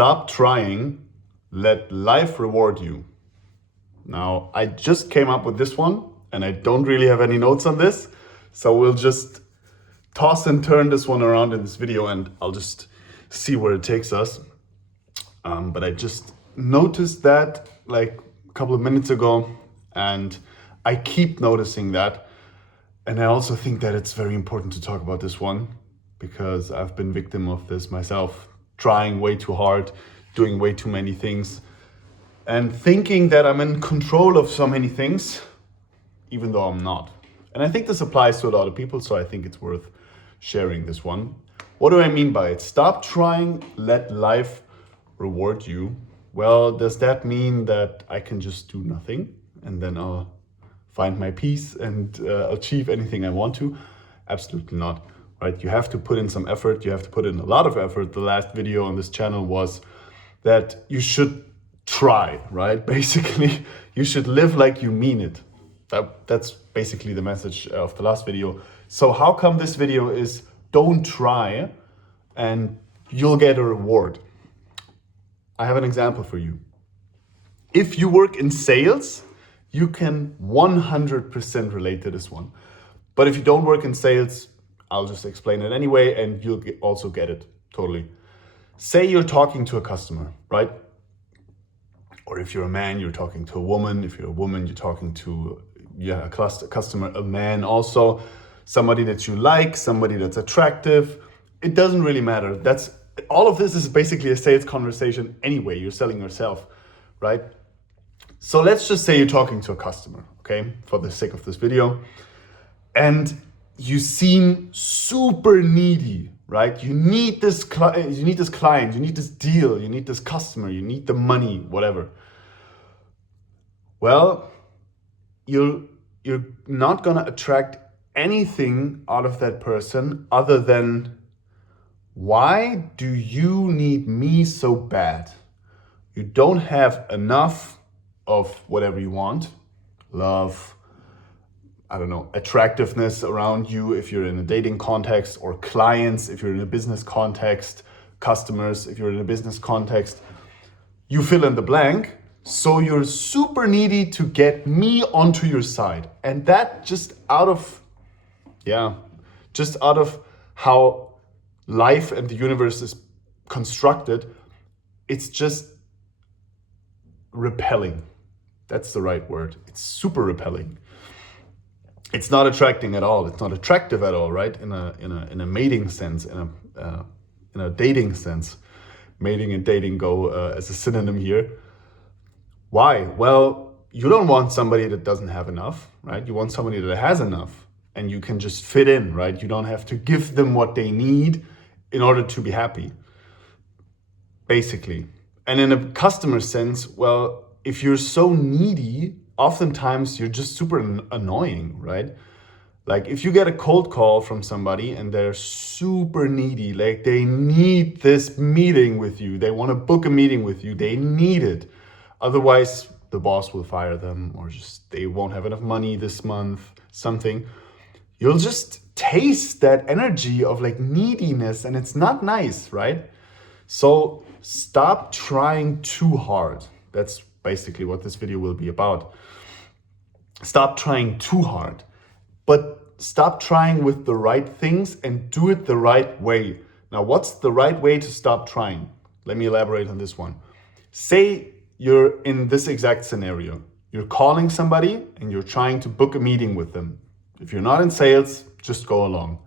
Stop trying, let life reward you. Now, I just came up with this one and I don't really have any notes on this. So we'll just toss and turn this one around in this video and I'll just see where it takes us. But I just noticed that like a couple of minutes ago and I keep noticing that. And I also think that it's very important to talk about this one because I've been victim of this myself, trying way too hard, doing way too many things, and thinking that I'm in control of so many things, even though I'm not. And I think this applies to a lot of people, so I think it's worth sharing this one. What do I mean by it? Stop trying, let life reward you. Well, does that mean that I can just do nothing and then I'll find my peace and achieve anything I want to? Absolutely not. Right? You have to put in some effort. You have to put in a lot of effort. The last video on this channel was that you should try, right? Basically, you should live like you mean it. That's basically the message of the last video. So how come this video is don't try and you'll get a reward? I have an example for you. If you work in sales, you can 100% relate to this one. But if you don't work in sales, I'll just explain it anyway and you'll also get it totally. Say you're talking to a customer, right? Or if you're a man, you're talking to a woman. If you're a woman, you're talking to a customer, a man also. Somebody that you like, somebody that's attractive. It doesn't really matter. All of this is basically a sales conversation anyway. You're selling yourself, right? So let's just say you're talking to a customer, okay? For the sake of this video. And you seem super needy, right? You need this client, you need this deal, you need this customer, you need the money, whatever. Well, you're not gonna attract anything out of that person other than, why do you need me so bad? You don't have enough of whatever you want, love, I don't know, attractiveness around you if you're in a dating context, or clients if you're in a business context, customers if you're in a business context. You fill in the blank. So you're super needy to get me onto your side. And that just out of how life and the universe is constructed, it's just repelling. That's the right word. It's super repelling. It's not attracting at all. It's not attractive at all, right? In a mating sense, in a dating sense. Mating and dating go as a synonym here. Why? Well, you don't want somebody that doesn't have enough, right? You want somebody that has enough and you can just fit in, right? You don't have to give them what they need in order to be happy, basically. And in a customer sense, well, if you're so needy, oftentimes you're just super annoying, right? Like if you get a cold call from somebody and they're super needy, like they need this meeting with you, they want to book a meeting with you, they need it. Otherwise, the boss will fire them or just they won't have enough money this month, something. You'll just taste that energy of like neediness and it's not nice, right? So stop trying too hard. That's basically what this video will be about. Stop trying too hard, but stop trying with the right things and do it the right way. Now, what's the right way to stop trying? Let me elaborate on this one. Say you're in this exact scenario. You're calling somebody and you're trying to book a meeting with them. If you're not in sales, just go along.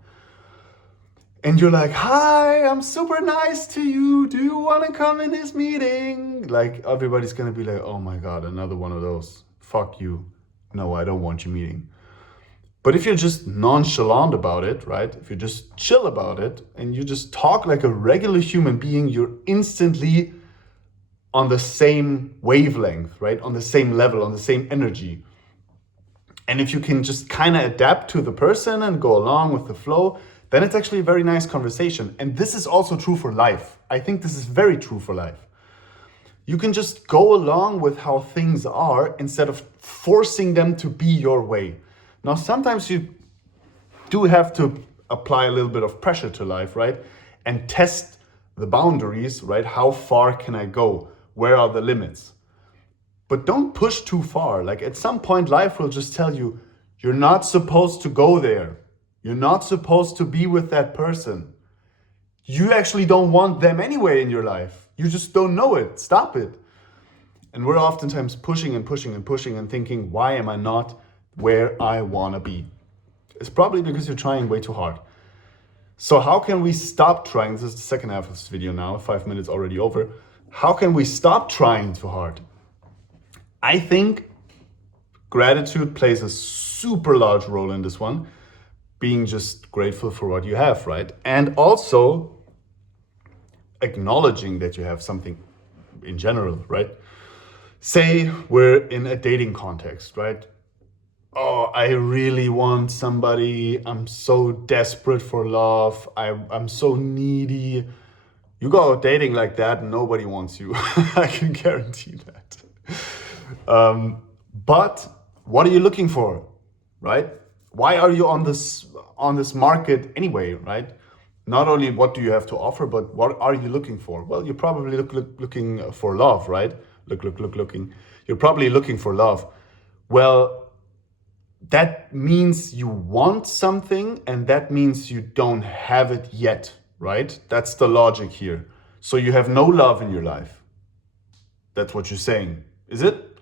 And you're like, hi, I'm super nice to you. Do you want to come in this meeting? Like everybody's going to be like, oh my God, another one of those. Fuck you. No, I don't want your meeting. But if you're just nonchalant about it, right? If you're just chill about it and you just talk like a regular human being, you're instantly on the same wavelength, right? On the same level, on the same energy. And if you can just kind of adapt to the person and go along with the flow, then it's actually a very nice conversation. And this is also true for life. I think this is very true for life. You can just go along with how things are instead of forcing them to be your way. Now, sometimes you do have to apply a little bit of pressure to life, right? And test the boundaries, right? How far can I go? Where are the limits? But don't push too far. Like at some point, life will just tell you, you're not supposed to go there. You're not supposed to be with that person. You actually don't want them anyway in your life. You just don't know it. Stop it. And we're oftentimes pushing and pushing and pushing and thinking, why am I not where I want to be? It's probably because you're trying way too hard. So how can we stop trying? This is the second half of this video now, 5 minutes already over. How can we stop trying too hard? I think gratitude plays a super large role in this one. Being just grateful for what you have, right? And also acknowledging that you have something in general, right? Say we're in a dating context, right? Oh, I really want somebody. I'm so desperate for love. I'm so needy. You go dating like that and nobody wants you. I can guarantee that. But what are you looking for, right? Why are you on this market anyway, right? Not only what do you have to offer, but what are you looking for? Well, you're probably looking for love, right? Looking. You're probably looking for love. Well, that means you want something, and that means you don't have it yet, right? That's the logic here. So you have no love in your life. That's what you're saying, is it?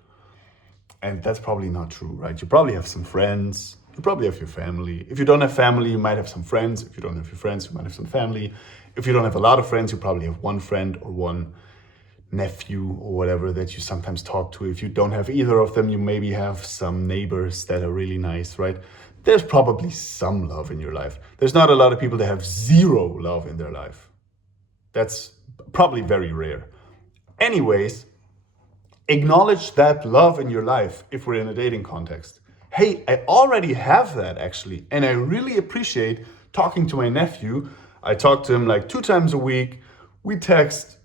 And that's probably not true, right? You probably have some friends. You probably have your family. If you don't have family, you might have some friends. If you don't have your friends, you might have some family. If you don't have a lot of friends, you probably have one friend or one nephew or whatever that you sometimes talk to. If you don't have either of them, you maybe have some neighbors that are really nice, right? There's probably some love in your life. There's not a lot of people that have zero love in their life. That's probably very rare. Anyways, acknowledge that love in your life if we're in a dating context. Hey, I already have that actually, and I really appreciate talking to my nephew. I talk to him like 2 times a week. We text.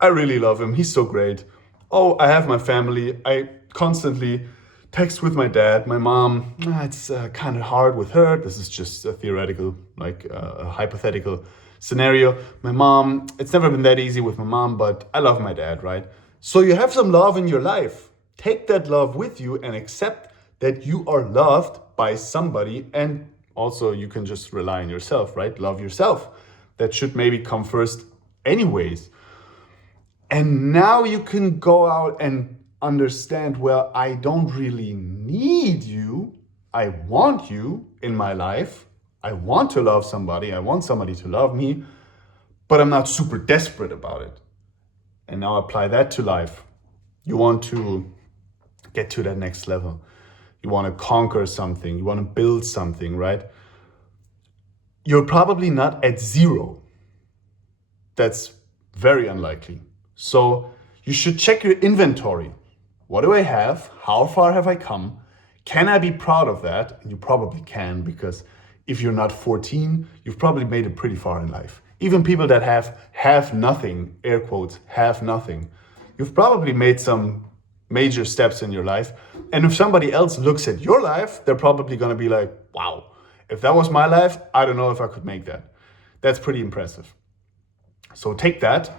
I really love him. He's so great. Oh, I have my family. I constantly text with my dad. My mom, it's kind of hard with her. This is just a theoretical, like a hypothetical scenario. My mom, it's never been that easy with my mom, but I love my dad, right? So you have some love in your life. Take that love with you and accept that you are loved by somebody. And also you can just rely on yourself, right? Love yourself. That should maybe come first anyways. And now you can go out and understand, well, I don't really need you. I want you in my life. I want to love somebody. I want somebody to love me, but I'm not super desperate about it. And now apply that to life. You want to get to that next level. You want to conquer something. You want to build something, right? You're probably not at zero. That's very unlikely. So you should check your inventory. What do I have? How far have I come? Can I be proud of that? And you probably can, because if you're not 14, you've probably made it pretty far in life. Even people that have nothing, air quotes, have nothing, you've probably made some major steps in your life. And if somebody else looks at your life, they're probably gonna be like, wow, if that was my life, I don't know if I could make that. That's pretty impressive. So take that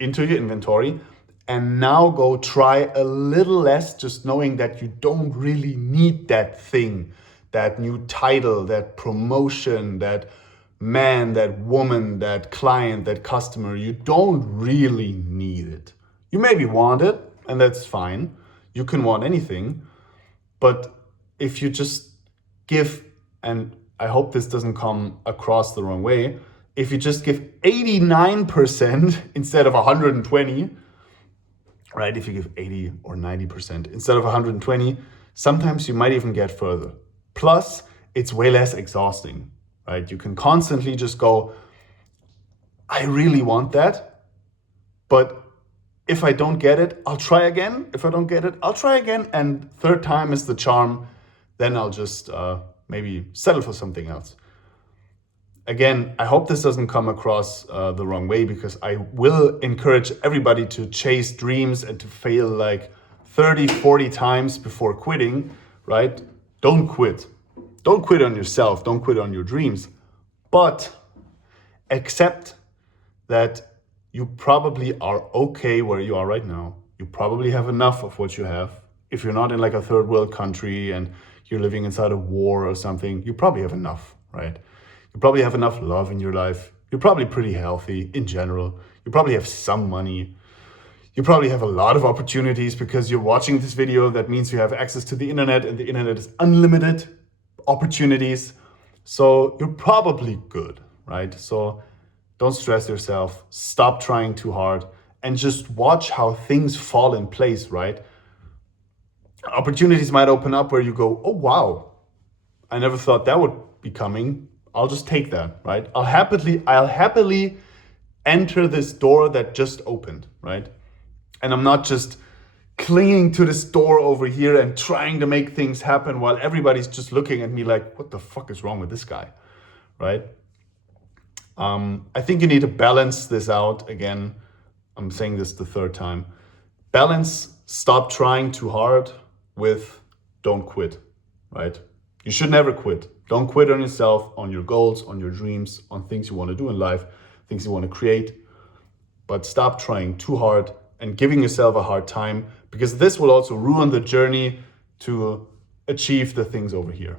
into your inventory and now go try a little less, just knowing that you don't really need that thing, that new title, that promotion, that man, that woman, that client, that customer. You don't really need it. You maybe want it, and that's fine. You can want anything, but if you just give, and I hope this doesn't come across the wrong way, if you just give 89% instead of 120, right? If you give 80 or 90% instead of 120, sometimes you might even get further. Plus, it's way less exhausting, right? You can constantly just go, I really want that, but if I don't get it, I'll try again. If I don't get it, I'll try again. And third time is the charm. Then I'll just maybe settle for something else. Again, I hope this doesn't come across the wrong way, because I will encourage everybody to chase dreams and to fail like 30, 40 times before quitting, right? Don't quit. Don't quit on yourself. Don't quit on your dreams. But accept that you probably are okay where you are right now. You probably have enough of what you have. If you're not in like a third world country and you're living inside a war or something, you probably have enough, right? You probably have enough love in your life. You're probably pretty healthy in general. You probably have some money. You probably have a lot of opportunities because you're watching this video. That means you have access to the internet, and the internet is unlimited opportunities. So you're probably good, right? So don't stress yourself. Stop trying too hard and just watch how things fall in place, right? Opportunities might open up where you go, oh, wow, I never thought that would be coming. I'll just take that, right? I'll happily enter this door that just opened, right? And I'm not just clinging to this door over here and trying to make things happen while everybody's just looking at me like, what the fuck is wrong with this guy, right? I think you need to balance this out. Again, I'm saying this the third time. Balance, stop trying too hard with don't quit, right? You should never quit. Don't quit on yourself, on your goals, on your dreams, on things you want to do in life, things you want to create. But stop trying too hard and giving yourself a hard time, because this will also ruin the journey to achieve the things over here.